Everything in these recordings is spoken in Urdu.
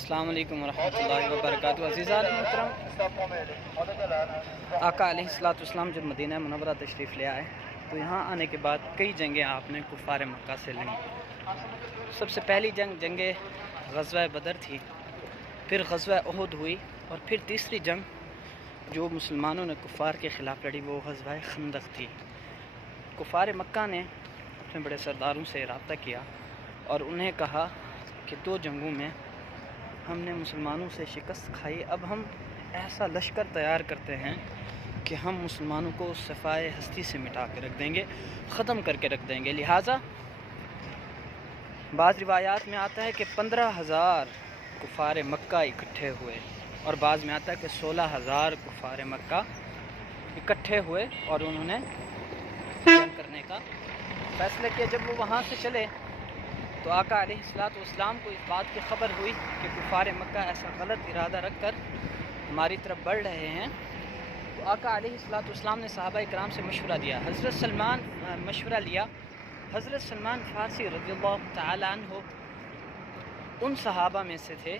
السلام علیکم ورحمۃ اللہ وبرکاتہ۔ عزیزان محترم، آقا علیہ الصلوۃ والسلام جب مدینہ منورہ تشریف لے آئے تو یہاں آنے کے بعد کئی جنگیں آپ نے کفار مکہ سے لڑیں۔ سب سے پہلی جنگ غزوہ بدر تھی، پھر غزوہ احد ہوئی، اور پھر تیسری جنگ جو مسلمانوں نے کفار کے خلاف لڑی وہ غزوہ خندق تھی۔ کفار مکہ نے اپنے بڑے سرداروں سے رابطہ کیا اور انہیں کہا کہ دو جنگوں میں ہم نے مسلمانوں سے شکست کھائی، اب ہم ایسا لشکر تیار کرتے ہیں کہ ہم مسلمانوں کو صفائے ہستی سے مٹا کے رکھ دیں گے، ختم کر کے رکھ دیں گے۔ لہٰذا بعض روایات میں آتا ہے کہ 15,000 کفار مکہ اکٹھے ہوئے، اور بعض میں آتا ہے کہ 16,000 کفار مکہ اکٹھے ہوئے اور انہوں نے جنگ کرنے کا فیصلہ کیا۔ جب وہ وہاں سے چلے تو آقا علیہ الصلوۃ والسلام کو اس بات کی خبر ہوئی کہ کفار مکہ ایسا غلط ارادہ رکھ کر ہماری طرف بڑھ رہے ہیں، تو آقا علیہ الصلوۃ والسلام نے صحابہ کرام سے مشورہ دیا۔ حضرت سلمان فارسی رضی اللہ تعالی عنہ ان صحابہ میں سے تھے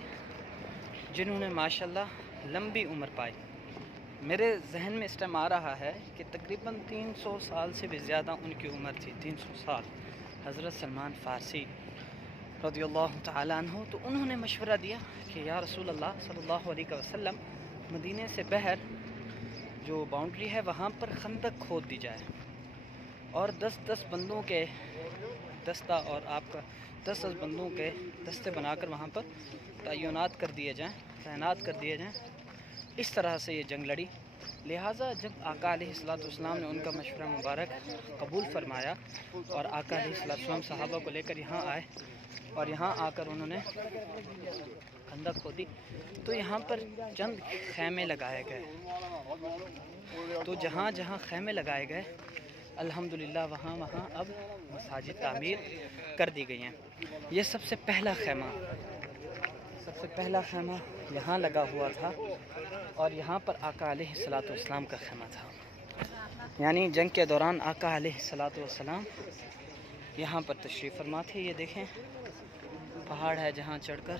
جنہوں نے ماشاءاللہ لمبی عمر پائی۔ میرے ذہن میں اس ٹائم آ رہا ہے کہ تقریباً 300 سال سے بھی زیادہ ان کی عمر تھی، 300 سال حضرت سلمان فارسی رضی اللہ تعالی عنہ۔ تو انہوں نے مشورہ دیا کہ یا رسول اللہ صلی اللہ علیہ وسلم، مدینے سے باہر جو باؤنڈری ہے وہاں پر خندق کھود دی جائے، اور 10 بندوں کے دستہ اور آپ کا 10 بندوں کے دستے بنا کر وہاں پر تعینات کر دیے جائیں۔ اس طرح سے یہ جنگ لڑی۔ لہٰذا جب آقا علیہ الصلوۃ والسلام نے ان کا مشورہ مبارک قبول فرمایا اور آقا علیہ الصلوۃ والسلام صحابہ کو لے کر یہاں آئے اور یہاں آ کر انہوں نے خندق کھودی، تو یہاں پر چند خیمے لگائے گئے۔ تو جہاں جہاں خیمے لگائے گئے الحمدللہ وہاں اب مساجد تعمیر کر دی گئی ہیں۔ یہ سب سے پہلا خیمہ یہاں لگا ہوا تھا، اور یہاں پر آقا علیہ الصلوۃ والسلام کا خیمہ تھا۔ یعنی جنگ کے دوران آقا علیہ الصلوۃ والسلام یہاں پر تشریف فرما تھے۔ یہ دیکھیں پہاڑ ہے جہاں چڑھ کر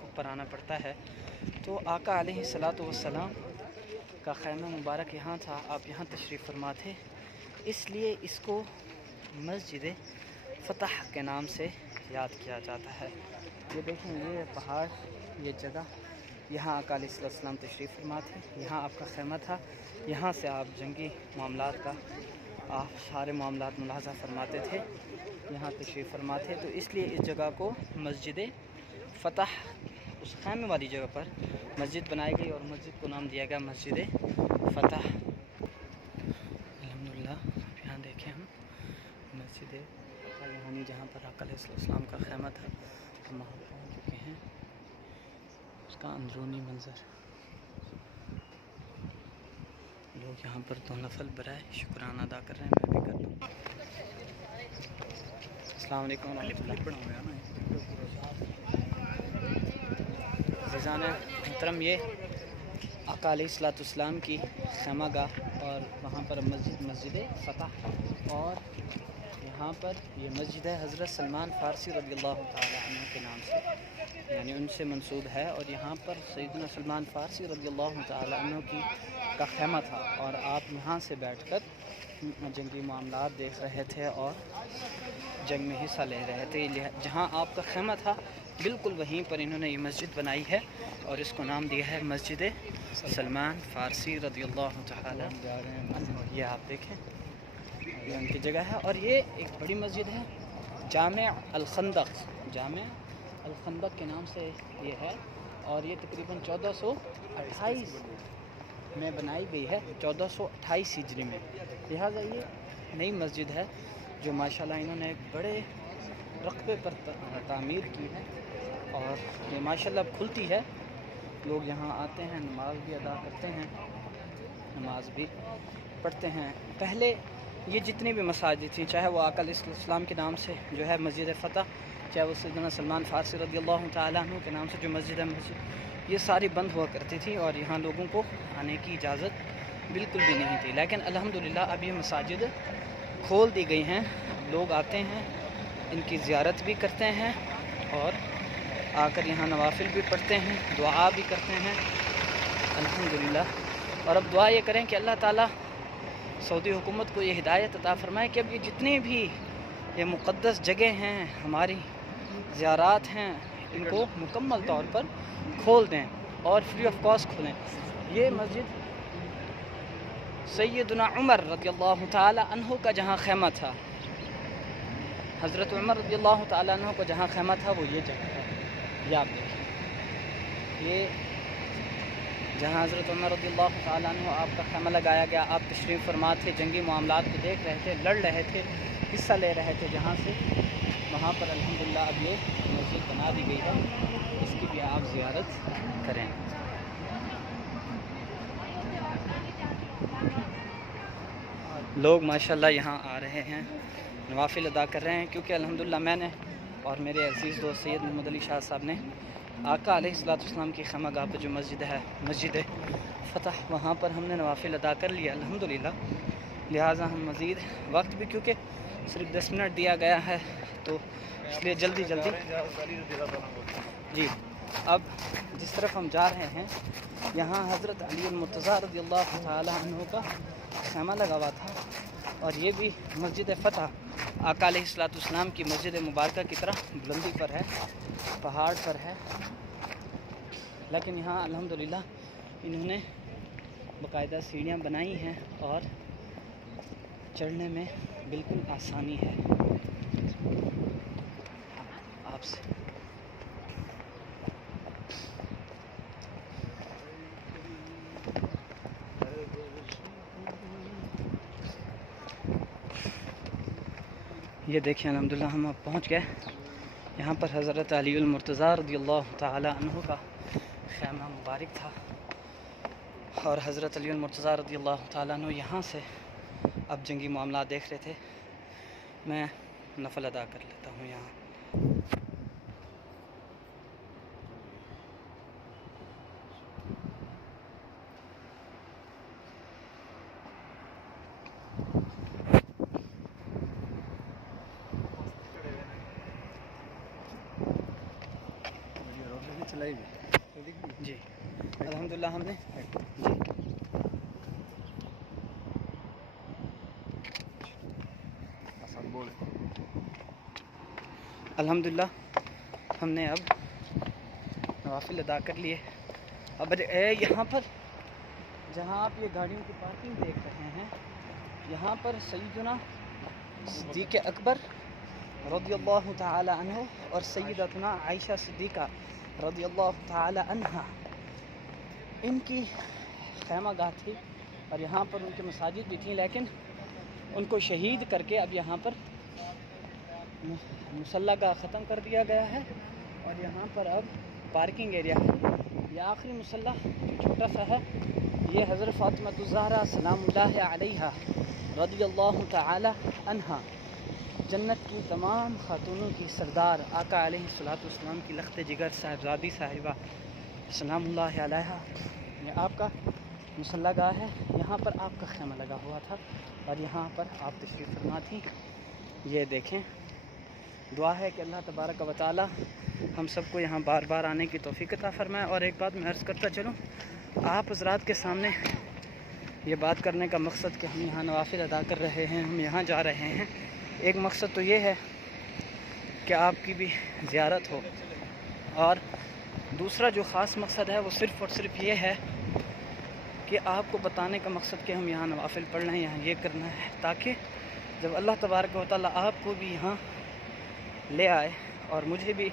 اوپر آنا پڑتا ہے، تو آقا علیہ الصلوۃ والسلام کا خیمہ مبارک یہاں تھا، آپ یہاں تشریف فرما تھے، اس لیے اس کو مسجد فتح کے نام سے یاد کیا جاتا ہے۔ یہ دیکھیں یہ پہاڑ، یہ جگہ، یہاں آقا علیہ السلام تشریف فرما تھے، یہاں آپ کا خیمہ تھا، یہاں سے آپ جنگی معاملات کا آپ سارے معاملات ملاحظہ فرماتے تھے، یہاں تشریف فرما تھے، تو اس لیے اس جگہ کو مسجد فتح، اس خیمے والی جگہ پر مسجد بنائی گئی اور مسجد کو نام دیا گیا مسجد فتح۔ الحمدللہ اب یہاں دیکھیں ہم مسجد فتح، یعنی جہاں پر آقا علیہ السلام کا خیمہ تھا، ہم وہاں پہنچ چکے ہیں۔ اس کا اندرونی منظر، لوگ یہاں پر تو نفل برائے شکرانہ ادا کر رہے ہیں، میں بھی کر لوں۔ السلام علیکم ورحمۃ اللہ۔ عزیزان محترم، یہ آقا علیہ الصلوۃ والسلام کی خیمہ گاہ، اور وہاں پر مسجد فتح، اور یہاں پر یہ مسجد ہے حضرت سلمان فارسی رضی اللہ تعالی عنہ کے نام سے، یعنی ان سے منسوب ہے، اور یہاں پر سیدنا سلمان فارسی رضی اللہ تعالی عنہ کا خیمہ تھا، اور آپ یہاں سے بیٹھ کر جنگی معاملات دیکھ رہے تھے اور جنگ میں حصہ لے رہے تھے۔ جہاں آپ کا خیمہ تھا بالکل وہیں پر انہوں نے یہ مسجد بنائی ہے، اور اس کو نام دیا ہے مسجد سلمان فارسی رضی اللہ تعالی عنہ۔ یہ آپ دیکھیں یہ ان کی جگہ ہے، اور یہ ایک بڑی مسجد ہے، جامع الخندق کے نام سے یہ ہے، اور یہ تقریباً 1428 میں بنائی گئی ہے، 1428 ہجری میں۔ لہٰذا یہ نئی مسجد ہے جو ماشاءاللہ انہوں نے ایک بڑے رقبے پر تعمیر کی ہے، اور یہ ماشاءاللہ اب کھلتی ہے، لوگ یہاں آتے ہیں، نماز بھی ادا کرتے ہیں، نماز بھی پڑھتے ہیں۔ پہلے یہ جتنی بھی مساجد تھیں، چاہے وہ آقا علیہ السلام کے نام سے جو ہے مسجد فتح، چاہے وہ سیدنا سلمان فارسی رضی اللہ تعالیٰ عنہ کے نام سے جو مسجد ہے یہ ساری بند ہوا کرتی تھی، اور یہاں لوگوں کو آنے کی اجازت بالکل بھی نہیں تھی۔ لیکن الحمدللہ اب یہ مساجد کھول دی گئی ہیں، لوگ آتے ہیں، ان کی زیارت بھی کرتے ہیں، اور آ کر یہاں نوافل بھی پڑھتے ہیں، دعا بھی کرتے ہیں الحمدللہ۔ اور اب دعا یہ کریں کہ اللہ تعالیٰ سعودی حکومت کو یہ ہدایت عطا فرمائے کہ اب یہ جتنی بھی یہ مقدس جگہ ہیں، ہماری زیارات ہیں، ان کو مکمل طور پر کھول دیں اور فری آف کاسٹ کھولیں۔ یہ مسجد سیدنا عمر رضی اللہ تعالی عنہ کا جہاں خیمہ تھا، حضرت عمر رضی اللہ تعالی عنہ کا جہاں خیمہ تھا وہ یہ جگہ ہے، یہ آپ دیکھیں، یہ جہاں حضرت عمر رضی اللہ تعالی عنہ آپ کا خیمہ لگایا گیا، آپ تشریف فرما تھے، جنگی معاملات کو دیکھ رہے تھے، لڑ رہے تھے، حصہ لے رہے تھے جہاں سے، وہاں پر الحمدللہ اب یہ مسجد بنا دی گئی ہے، اس کی بھی آپ زیارت کریں۔ لوگ ماشاءاللہ یہاں آ رہے ہیں، نوافل ادا کر رہے ہیں، کیونکہ الحمدللہ میں نے اور میرے عزیز دوست سید محمد علی شاہ صاحب نے آقا علیہ السلام کی خیمہ گاہ پہ جو مسجد ہے، مسجد فتح، وہاں پر ہم نے نوافل ادا کر لیا الحمدللہ۔ لہٰذا ہم مزید وقت بھی کیونکہ صرف 10 منٹ دیا گیا ہے تو اس لیے جلدی جی اب جس طرف ہم جا رہے ہیں یہاں حضرت علی المرتضیٰ رضی اللہ تعالی عنہ کا خیمہ لگا ہوا تھا، اور یہ بھی مسجد فتح آقا علیہ السلام کی مسجد مبارکہ کی طرح بلندی پر ہے، پہاڑ پر ہے، لیکن یہاں الحمدللہ انہوں نے باقاعدہ سیڑھیاں بنائی ہیں اور چڑھنے میں بالکل آسانی ہے۔ آپ سے یہ دیکھیں الحمدللہ ہم اب پہنچ گئے یہاں پر حضرت علی المرتضیٰ رضی اللہ تعالی عنہ کا خیمہ مبارک تھا، اور حضرت علی المرتضیٰ رضی اللہ تعالیٰ عنہ یہاں سے اب جنگی معاملات دیکھ رہے تھے۔ میں نفل ادا کر لیتا ہوں یہاں۔ جی الحمدللہ ہم نے الحمدللہ ہم نے اب نوافل ادا کر لیے۔ اب یہاں پر جہاں آپ یہ گاڑیوں کی پارکنگ دیکھ رہے ہیں، یہاں پر سیدنا صدیق اکبر رضی اللہ تعالی عنہ اور سیدتنا عائشہ صدیقہ رضی اللہ تعالی عنہ ان کی خیمہ گاہ تھی، اور یہاں پر ان کے مساجد بھی تھیں، لیکن ان کو شہید کر کے اب یہاں پر مصلی گاہ ختم کر دیا گیا ہے، اور یہاں پر اب پارکنگ ایریا ہے۔ یہ آخری مصلی جو چھوٹا سا ہے، یہ حضرت فاطمہ الزہرا سلام اللہ علیہا رضی اللہ تعالی عنہا، جنت کی تمام خاتونوں کی سردار آقا علیہ السلام کی لخت جگر صاحبزادی صاحبہ سلام اللہ علیہا، یہ آپ کا مصلی گاہ ہے، یہاں پر آپ کا خیمہ لگا ہوا تھا، اور یہاں پر آپ تشریف فرما تھیں۔ یہ دیکھیں، دعا ہے کہ اللہ تبارک و تعالی ہم سب کو یہاں بار بار آنے کی توفیق عطا فرمائے۔ اور ایک بات میں عرض کرتا چلوں، آپ حضرات کے سامنے یہ بات کرنے کا مقصد کہ ہم یہاں نوافل ادا کر رہے ہیں، ہم یہاں جا رہے ہیں، ایک مقصد تو یہ ہے کہ آپ کی بھی زیارت ہو، اور دوسرا جو خاص مقصد ہے وہ صرف اور صرف یہ ہے کہ آپ کو بتانے کا مقصد کہ ہم یہاں نوافل پڑھ رہے ہیں، یہاں یہ کرنا ہے، تاکہ جب اللہ تبارک و تعالیٰ آپ کو بھی یہاں لے آئے اور مجھے بھی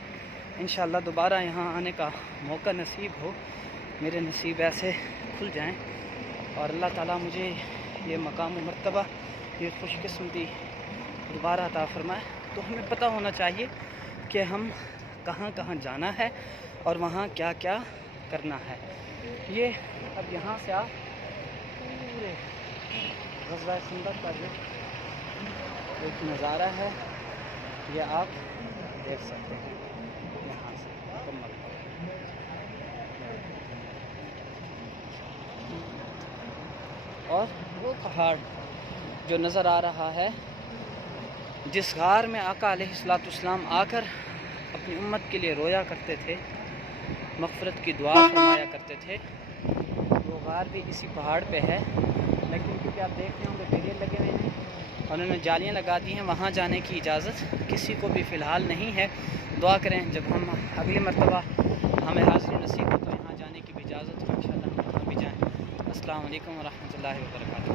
انشاءاللہ دوبارہ یہاں آنے کا موقع نصیب ہو، میرے نصیب ایسے کھل جائیں اور اللہ تعالیٰ مجھے یہ مقام و مرتبہ، یہ خوش قسمتی دوبارہ عطا فرمائے۔ تو ہمیں پتہ ہونا چاہیے کہ ہم کہاں کہاں جانا ہے اور وہاں کیا کیا کرنا ہے۔ یہ اب یہاں سے آپ پورے غزوہ خندق کا جو ایک نظارہ ہے یہ آپ دیکھ سکتے ہیں یہاں سے مکمل۔ اور وہ پہاڑ جو نظر آ رہا ہے، جس غار میں آقا علیہ السلام آ کر اپنی امت کے لیے رویا کرتے تھے، مغفرت کی دعا فرمایا کرتے تھے۔ وہ غار بھی اسی پہاڑ پہ ہے، لیکن کیونکہ آپ دیکھ رہے ہوں گے بیریئر لگے ہوئے ہیں اور انہوں نے جالیاں لگا دی ہیں، وہاں جانے کی اجازت کسی کو بھی فی الحال نہیں ہے۔ دعا کریں جب ہم اگلی مرتبہ ہمیں حاضری نصیب ہو تو یہاں جانے کی بھی اجازت ہو، انشاءاللہ ہم وہاں بھی جائیں۔ السلام علیکم ورحمۃ اللہ وبرکاتہ۔